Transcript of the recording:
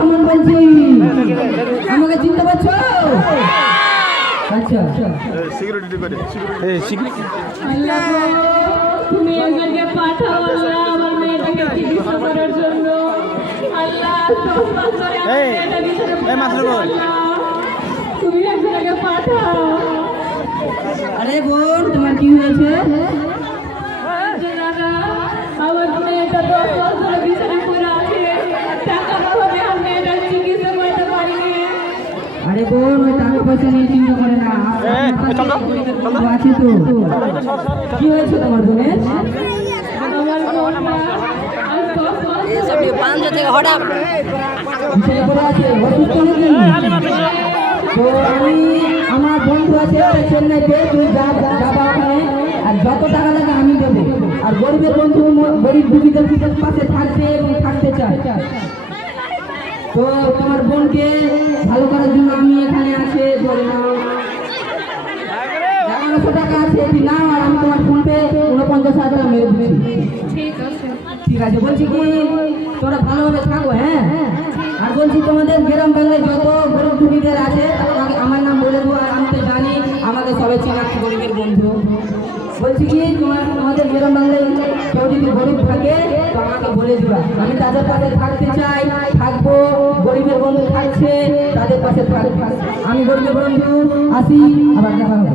রহমান বলছি। আমাকে চিনতে পারছো? আচ্ছা সিকিউরিটি করে আল্লাহ গো, তুমি একজনকে পাঠাও আল্লাহ আমার মেয়েটাকে চিকিৎসা করার জন্য। আল্লাহ 10 মাস ধরে আমার মেয়েটা বিছানায় পড়ে আছে, আল্লাহ তুমি একজনকে পাঠাও। আরে বোন, তোমার কি হয়েছে? দাদা, আমার মেয়েটা 10 মাস ধরে বিছানায় পড়ে আছে, টাকার অভাবে আমার মেয়েটার চিকিৎসা করতে পারিনি। আরে বোন, ওই টাকা পয়সা নিয়ে চিন্তা করে না, আছে তো। কি হয়েছে তোমার বোনের? আমার বোনটা আজ 10 মাস বিছানায় পড়ে আছে, অসুস্থ নাকি? তো আমি, আমার বন্ধু আছে চেন্নাইতে, তুই যাবা ওখানে, আর যত টাকা লাগে আমি দেবো। আর গরিবের বন্ধু, গরিব দুঃখীদের পাশে থাকতে এবং থাকতে চায়। তো তোমার বোনকে ভালো করার জন্য আমি এখানে আছে, ধরে নাও 1100 টাকা আছে, এটি নাও, আর আমি তোমার ফোন পে 49,000 টাকা মেরে দিচ্ছি। ঠিক আছে। ঠিক আছে, বলছি কি তোরা ভালোভাবে থাকো, হ্যাঁ? আর বলছি তোমাদের গ্রাম বাংলায় যত গরিব দুঃখীদের আছে তাকে আমার নাম বলে দেবো, আর আমি তো জানি আমাকে সবাই চিনাচ্ছে গরিবের বন্ধু। বলছি কি তোমাদের গ্রাম বাংলায় কেউ যদি গরিব থাকে তো আমাকে বলে দিবা, আমি তাদের পাশে থাকতে চাই, থাকবো। গরিবের বন্ধু থাকছে, তাদের পাশে থাকবে। আমি গরিবের বন্ধু আসি, আবার দেখা হবে।